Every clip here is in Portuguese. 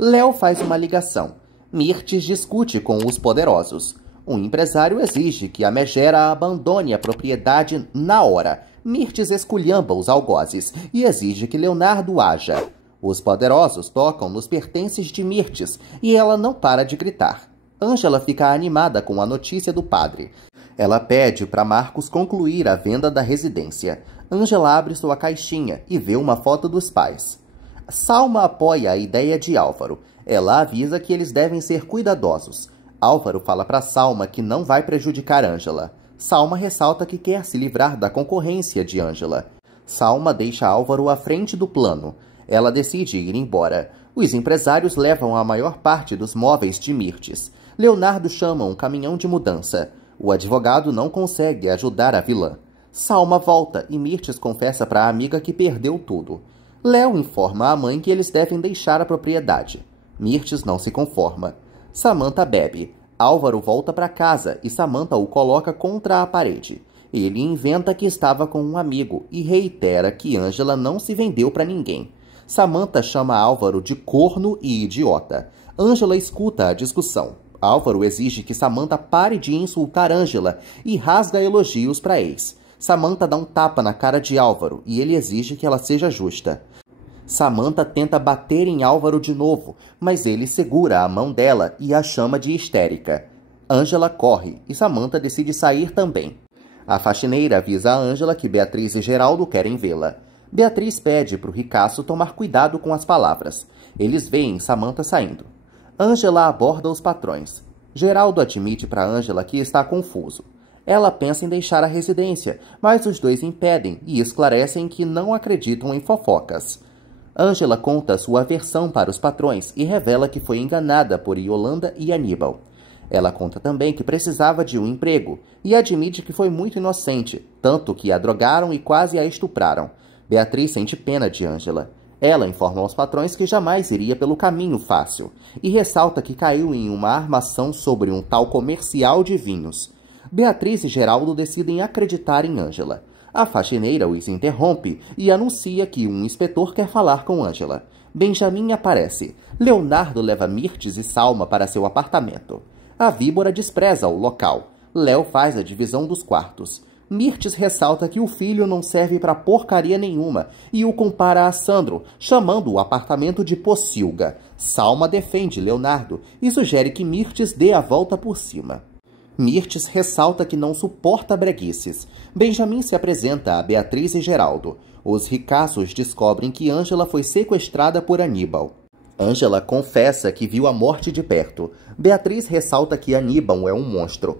Léo faz uma ligação. Mirtes discute com os poderosos. Um empresário exige que a megera abandone a propriedade na hora. Mirtes esculhamba os algozes e exige que Leonardo haja. Os poderosos tocam nos pertences de Mirtes e ela não para de gritar. Ângela fica animada com a notícia do padre. Ela pede para Marcos concluir a venda da residência. Ângela abre sua caixinha e vê uma foto dos pais. Salma apoia a ideia de Álvaro. Ela avisa que eles devem ser cuidadosos. Álvaro fala para Salma que não vai prejudicar Ângela. Salma ressalta que quer se livrar da concorrência de Ângela. Salma deixa Álvaro à frente do plano. Ela decide ir embora. Os empresários levam a maior parte dos móveis de Mirtes. Leonardo chama um caminhão de mudança. O advogado não consegue ajudar a vilã. Salma volta e Mirtes confessa para a amiga que perdeu tudo. Léo informa a mãe que eles devem deixar a propriedade. Mirtes não se conforma. Samantha bebe. Álvaro volta para casa e Samantha o coloca contra a parede. Ele inventa que estava com um amigo e reitera que Ângela não se vendeu para ninguém. Samantha chama Álvaro de corno e idiota. Ângela escuta a discussão. Álvaro exige que Samantha pare de insultar Ângela e rasga elogios para ex. Samantha dá um tapa na cara de Álvaro e ele exige que ela seja justa. Samantha tenta bater em Álvaro de novo, mas ele segura a mão dela e a chama de histérica. Ângela corre e Samantha decide sair também. A faxineira avisa a Ângela que Beatriz e Geraldo querem vê-la. Beatriz pede para o ricaço tomar cuidado com as palavras. Eles veem Samantha saindo. Ângela aborda os patrões. Geraldo admite para Ângela que está confuso. Ela pensa em deixar a residência, mas os dois impedem e esclarecem que não acreditam em fofocas. Ângela conta sua versão para os patrões e revela que foi enganada por Yolanda e Aníbal. Ela conta também que precisava de um emprego e admite que foi muito inocente, tanto que a drogaram e quase a estupraram. Beatriz sente pena de Ângela. Ela informa aos patrões que jamais iria pelo caminho fácil e ressalta que caiu em uma armação sobre um tal comercial de vinhos. Beatriz e Geraldo decidem acreditar em Ângela. A faxineira os interrompe e anuncia que um inspetor quer falar com Ângela. Benjamin aparece. Leonardo leva Mirtes e Salma para seu apartamento. A víbora despreza o local. Léo faz a divisão dos quartos. Mirtes ressalta que o filho não serve para porcaria nenhuma e o compara a Sandro, chamando o apartamento de pocilga. Salma defende Leonardo e sugere que Mirtes dê a volta por cima. Mirtes ressalta que não suporta breguices. Benjamin se apresenta a Beatriz e Geraldo. Os ricaços descobrem que Ângela foi sequestrada por Aníbal. Ângela confessa que viu a morte de perto. Beatriz ressalta que Aníbal é um monstro.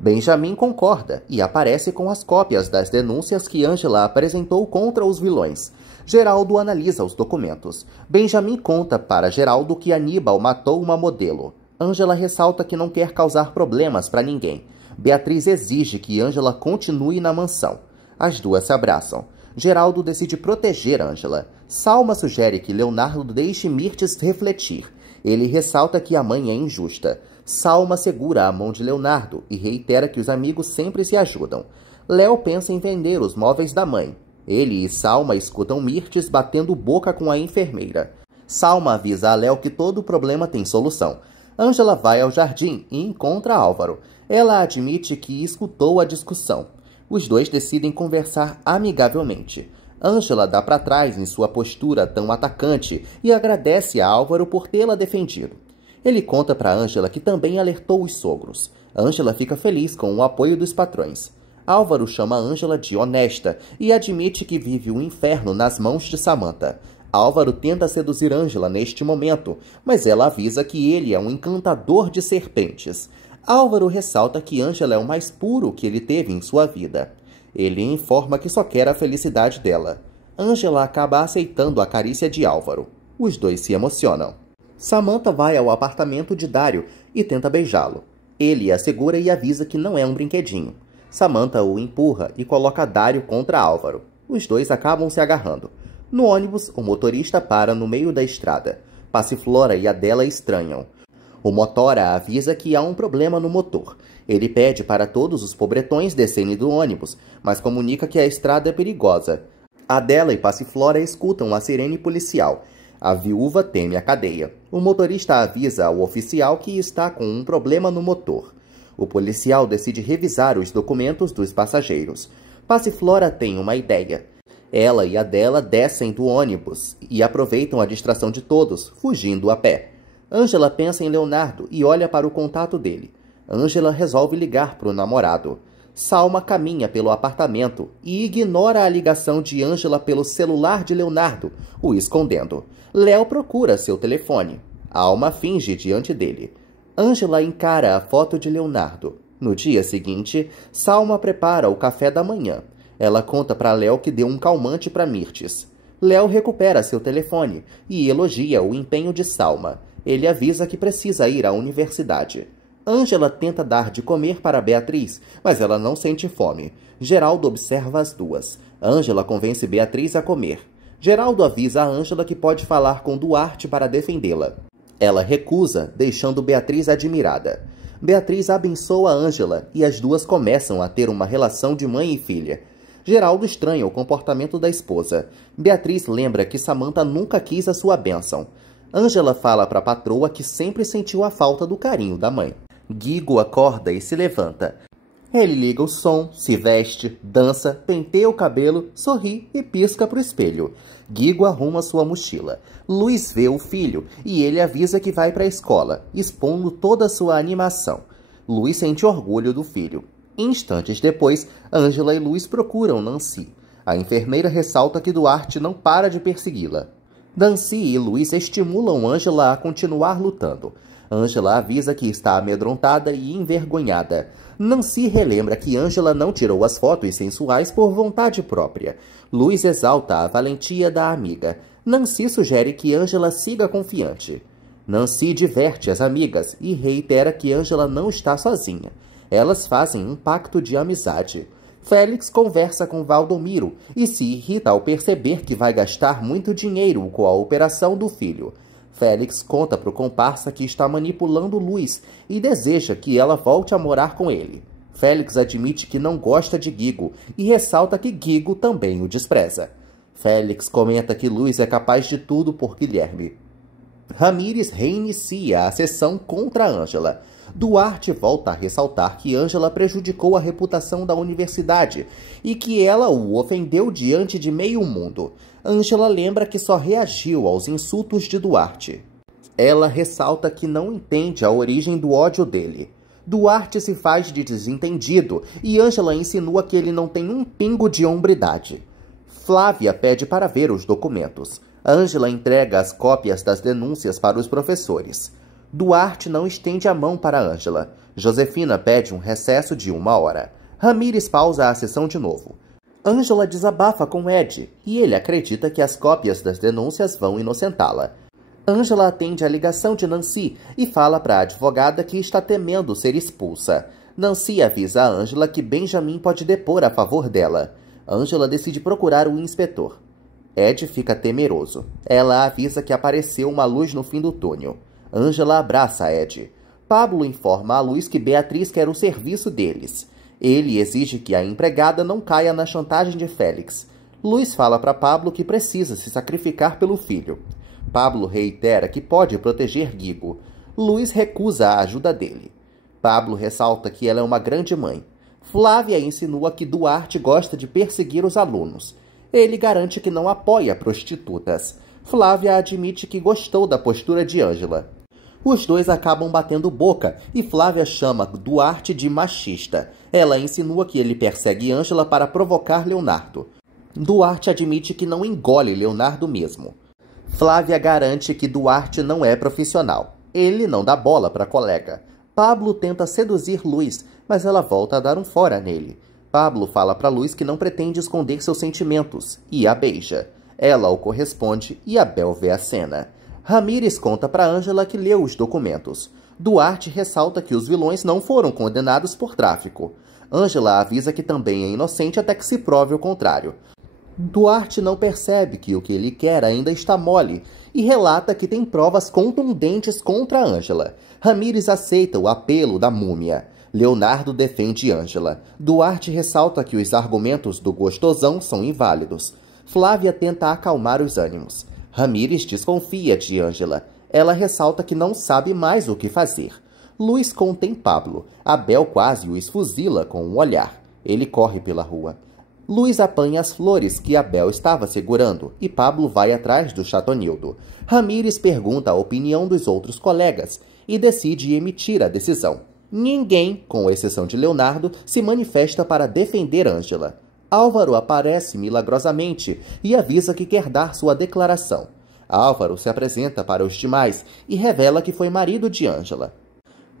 Benjamin concorda e aparece com as cópias das denúncias que Ângela apresentou contra os vilões. Geraldo analisa os documentos. Benjamin conta para Geraldo que Aníbal matou uma modelo. Ângela ressalta que não quer causar problemas para ninguém. Beatriz exige que Ângela continue na mansão. As duas se abraçam. Geraldo decide proteger Ângela. Salma sugere que Leonardo deixe Mirtes refletir. Ele ressalta que a mãe é injusta. Salma segura a mão de Leonardo e reitera que os amigos sempre se ajudam. Léo pensa em vender os móveis da mãe. Ele e Salma escutam Mirtes batendo boca com a enfermeira. Salma avisa a Léo que todo problema tem solução. Ângela vai ao jardim e encontra Álvaro. Ela admite que escutou a discussão. Os dois decidem conversar amigavelmente. Ângela dá para trás em sua postura tão atacante e agradece a Álvaro por tê-la defendido. Ele conta para Ângela que também alertou os sogros. Ângela fica feliz com o apoio dos patrões. Álvaro chama Ângela de honesta e admite que vive o inferno nas mãos de Samantha. Álvaro tenta seduzir Ângela neste momento, mas ela avisa que ele é um encantador de serpentes. Álvaro ressalta que Ângela é o mais puro que ele teve em sua vida. Ele informa que só quer a felicidade dela. Ângela acaba aceitando a carícia de Álvaro. Os dois se emocionam. Samantha vai ao apartamento de Dário e tenta beijá-lo. Ele a segura e avisa que não é um brinquedinho. Samantha o empurra e coloca Dário contra Álvaro. Os dois acabam se agarrando. No ônibus, o motorista para no meio da estrada. Passiflora e Adela estranham. O motora avisa que há um problema no motor. Ele pede para todos os pobretões descerem do ônibus, mas comunica que a estrada é perigosa. Adela e Passiflora escutam a sirene policial. A viúva teme a cadeia. O motorista avisa ao oficial que está com um problema no motor. O policial decide revisar os documentos dos passageiros. Passiflora tem uma ideia. Ela e a dela descem do ônibus e aproveitam a distração de todos, fugindo a pé. Ângela pensa em Leonardo e olha para o contato dele. Ângela resolve ligar para o namorado. Salma caminha pelo apartamento e ignora a ligação de Ângela pelo celular de Leonardo, o escondendo. Léo procura seu telefone. Alma finge diante dele. Ângela encara a foto de Leonardo. No dia seguinte, Salma prepara o café da manhã. Ela conta para Léo que deu um calmante para Mirtes. Léo recupera seu telefone e elogia o empenho de Salma. Ele avisa que precisa ir à universidade. Ângela tenta dar de comer para Beatriz, mas ela não sente fome. Geraldo observa as duas. Ângela convence Beatriz a comer. Geraldo avisa a Ângela que pode falar com Duarte para defendê-la. Ela recusa, deixando Beatriz admirada. Beatriz abençoa Ângela e as duas começam a ter uma relação de mãe e filha. Geraldo estranha o comportamento da esposa. Beatriz lembra que Samantha nunca quis a sua bênção. Ângela fala para a patroa que sempre sentiu a falta do carinho da mãe. Guigo acorda e se levanta. Ele liga o som, se veste, dança, penteia o cabelo, sorri e pisca para o espelho. Guigo arruma sua mochila. Luiz vê o filho e ele avisa que vai para a escola, expondo toda a sua animação. Luiz sente orgulho do filho. Instantes depois, Ângela e Luiz procuram Nancy. A enfermeira ressalta que Duarte não para de persegui-la. Nancy e Luiz estimulam Ângela a continuar lutando. Ângela avisa que está amedrontada e envergonhada. Nancy relembra que Ângela não tirou as fotos sensuais por vontade própria. Luiz exalta a valentia da amiga. Nancy sugere que Ângela siga confiante. Nancy diverte as amigas e reitera que Ângela não está sozinha. Elas fazem um pacto de amizade. Félix conversa com Valdomiro e se irrita ao perceber que vai gastar muito dinheiro com a operação do filho. Félix conta para o comparsa que está manipulando Luiz e deseja que ela volte a morar com ele. Félix admite que não gosta de Guigo e ressalta que Guigo também o despreza. Félix comenta que Luiz é capaz de tudo por Guilherme. Ramírez reinicia a sessão contra Ângela. Duarte volta a ressaltar que Ângela prejudicou a reputação da universidade e que ela o ofendeu diante de meio mundo. Ângela lembra que só reagiu aos insultos de Duarte. Ela ressalta que não entende a origem do ódio dele. Duarte se faz de desentendido e Ângela insinua que ele não tem um pingo de hombridade. Flávia pede para ver os documentos. Ângela entrega as cópias das denúncias para os professores. Duarte não estende a mão para Ângela. Josefina pede um recesso de 1 hora. Ramírez pausa a sessão de novo. Ângela desabafa com Ed e ele acredita que as cópias das denúncias vão inocentá-la. Ângela atende a ligação de Nancy e fala para a advogada que está temendo ser expulsa. Nancy avisa a Ângela que Benjamin pode depor a favor dela. Ângela decide procurar o inspetor. Ed fica temeroso. Ela avisa que apareceu uma luz no fim do túnel. Ângela abraça Ed. Pablo informa a Luiz que Beatriz quer o serviço deles. Ele exige que a empregada não caia na chantagem de Félix. Luiz fala para Pablo que precisa se sacrificar pelo filho. Pablo reitera que pode proteger Guigo. Luiz recusa a ajuda dele. Pablo ressalta que ela é uma grande mãe. Flávia insinua que Duarte gosta de perseguir os alunos. Ele garante que não apoia prostitutas. Flávia admite que gostou da postura de Ângela. Os dois acabam batendo boca e Flávia chama Duarte de machista. Ela insinua que ele persegue Ângela para provocar Leonardo. Duarte admite que não engole Leonardo mesmo. Flávia garante que Duarte não é profissional. Ele não dá bola para a colega. Pablo tenta seduzir Luiz, mas ela volta a dar um fora nele. Pablo fala para Luiz que não pretende esconder seus sentimentos e a beija. Ela o corresponde e Abel vê a cena. Ramírez conta para Ângela que leu os documentos. Duarte ressalta que os vilões não foram condenados por tráfico. Ângela avisa que também é inocente até que se prove o contrário. Duarte não percebe que o que ele quer ainda está mole e relata que tem provas contundentes contra Ângela. Ramírez aceita o apelo da múmia. Leonardo defende Ângela. Duarte ressalta que os argumentos do gostosão são inválidos. Flávia tenta acalmar os ânimos. Ramírez desconfia de Ângela. Ela ressalta que não sabe mais o que fazer. Luiz contém Pablo. Abel quase o esfuzila com um olhar. Ele corre pela rua. Luiz apanha as flores que Abel estava segurando e Pablo vai atrás do Chatonildo. Ramírez pergunta a opinião dos outros colegas e decide emitir a decisão. Ninguém, com exceção de Leonardo, se manifesta para defender Ângela. Álvaro aparece milagrosamente e avisa que quer dar sua declaração. Álvaro se apresenta para os demais e revela que foi marido de Ângela.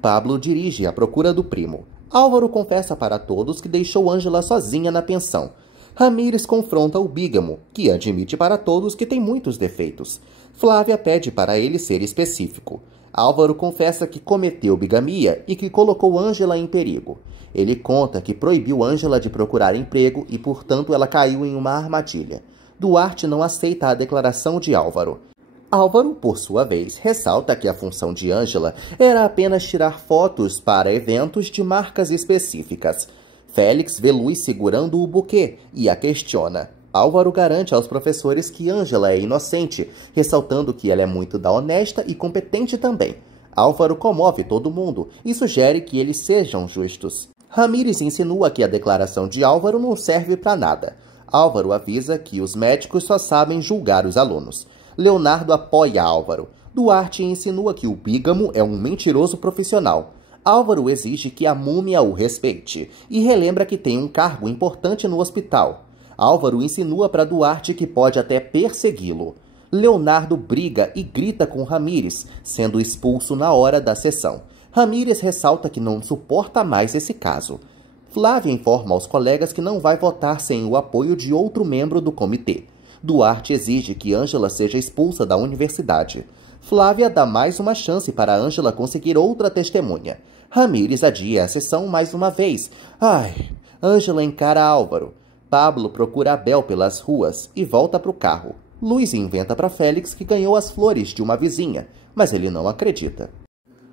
Pablo dirige à procura do primo. Álvaro confessa para todos que deixou Ângela sozinha na pensão. Ramírez confronta o bígamo, que admite para todos que tem muitos defeitos. Flávia pede para ele ser específico. Álvaro confessa que cometeu bigamia e que colocou Ângela em perigo. Ele conta que proibiu Ângela de procurar emprego e, portanto, ela caiu em uma armadilha. Duarte não aceita a declaração de Álvaro. Álvaro, por sua vez, ressalta que a função de Ângela era apenas tirar fotos para eventos de marcas específicas. Félix vê Luiz segurando o buquê e a questiona. Álvaro garante aos professores que Ângela é inocente, ressaltando que ela é muito honesta e competente também. Álvaro comove todo mundo e sugere que eles sejam justos. Ramírez insinua que a declaração de Álvaro não serve para nada. Álvaro avisa que os médicos só sabem julgar os alunos. Leonardo apoia Álvaro. Duarte insinua que o bígamo é um mentiroso profissional. Álvaro exige que a múmia o respeite e relembra que tem um cargo importante no hospital. Álvaro insinua para Duarte que pode até persegui-lo. Leonardo briga e grita com Ramírez, sendo expulso na hora da sessão. Ramírez ressalta que não suporta mais esse caso. Flávia informa aos colegas que não vai votar sem o apoio de outro membro do comitê. Duarte exige que Ângela seja expulsa da universidade. Flávia dá mais uma chance para Ângela conseguir outra testemunha. Ramírez adia a sessão mais uma vez. Ângela encara Álvaro. Pablo procura Abel pelas ruas e volta para o carro. Luiz inventa para Félix que ganhou as flores de uma vizinha, mas ele não acredita.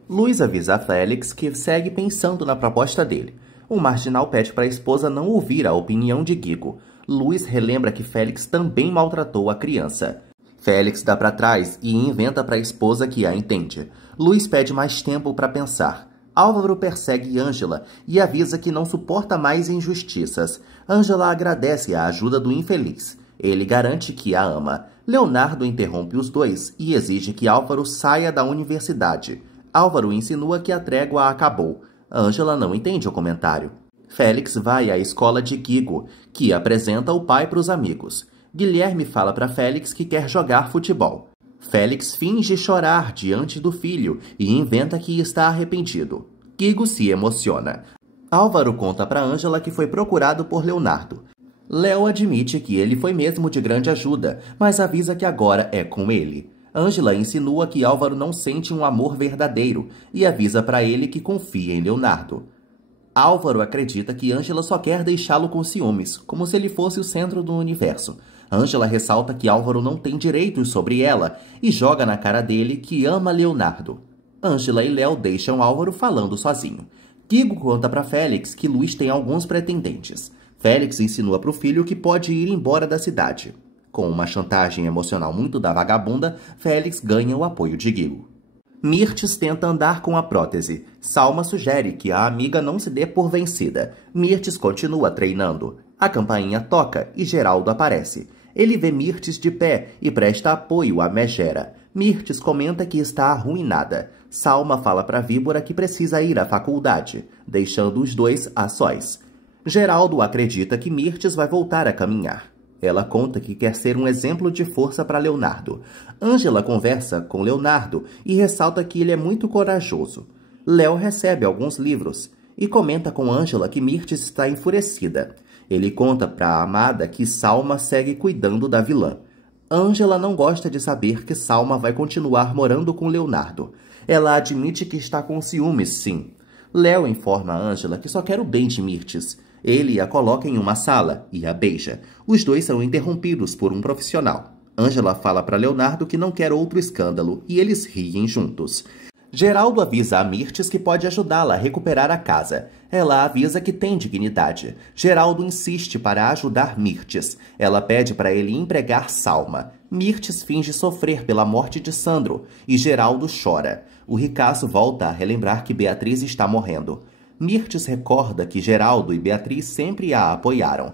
Luiz avisa a Félix que segue pensando na proposta dele. O marginal pede para a esposa não ouvir a opinião de Guigo. Luiz relembra que Félix também maltratou a criança. Félix dá para trás e inventa para a esposa que a entende. Luiz pede mais tempo para pensar. Álvaro persegue Ângela e avisa que não suporta mais injustiças. Ângela agradece a ajuda do infeliz. Ele garante que a ama. Leonardo interrompe os dois e exige que Álvaro saia da universidade. Álvaro insinua que a trégua acabou. Ângela não entende o comentário. Félix vai à escola de Guigo, que apresenta o pai para os amigos. Guilherme fala para Félix que quer jogar futebol. Félix finge chorar diante do filho e inventa que está arrependido. Guigo se emociona. Álvaro conta para Ângela que foi procurado por Leonardo. Léo admite que ele foi mesmo de grande ajuda, mas avisa que agora é com ele. Ângela insinua que Álvaro não sente um amor verdadeiro e avisa para ele que confia em Leonardo. Álvaro acredita que Ângela só quer deixá-lo com ciúmes, como se ele fosse o centro do universo. Ângela ressalta que Álvaro não tem direitos sobre ela e joga na cara dele que ama Leonardo. Ângela e Léo deixam Álvaro falando sozinho. Guigo conta para Félix que Luiz tem alguns pretendentes. Félix insinua para o filho que pode ir embora da cidade. Com uma chantagem emocional muito da vagabunda, Félix ganha o apoio de Guigo. Mirtes tenta andar com a prótese. Salma sugere que a amiga não se dê por vencida. Mirtes continua treinando. A campainha toca e Geraldo aparece. Ele vê Mirtes de pé e presta apoio a Megera. Mirtes comenta que está arruinada. Salma fala para Víbora que precisa ir à faculdade, deixando os dois a sós. Geraldo acredita que Mirtes vai voltar a caminhar. Ela conta que quer ser um exemplo de força para Leonardo. Ângela conversa com Leonardo e ressalta que ele é muito corajoso. Léo recebe alguns livros e comenta com Ângela que Mirtes está enfurecida. Ele conta para a amada que Salma segue cuidando da vilã. Ângela não gosta de saber que Salma vai continuar morando com Leonardo. Ela admite que está com ciúmes, sim. Léo informa a Ângela que só quer o bem de Mirtes. Ele a coloca em uma sala e a beija. Os dois são interrompidos por um profissional. Ângela fala para Leonardo que não quer outro escândalo e eles riem juntos. Geraldo avisa a Mirtes que pode ajudá-la a recuperar a casa. Ela avisa que tem dignidade. Geraldo insiste para ajudar Mirtes. Ela pede para ele empregar Salma. Mirtes finge sofrer pela morte de Sandro e Geraldo chora. O ricaço volta a relembrar que Beatriz está morrendo. Mirtes recorda que Geraldo e Beatriz sempre a apoiaram.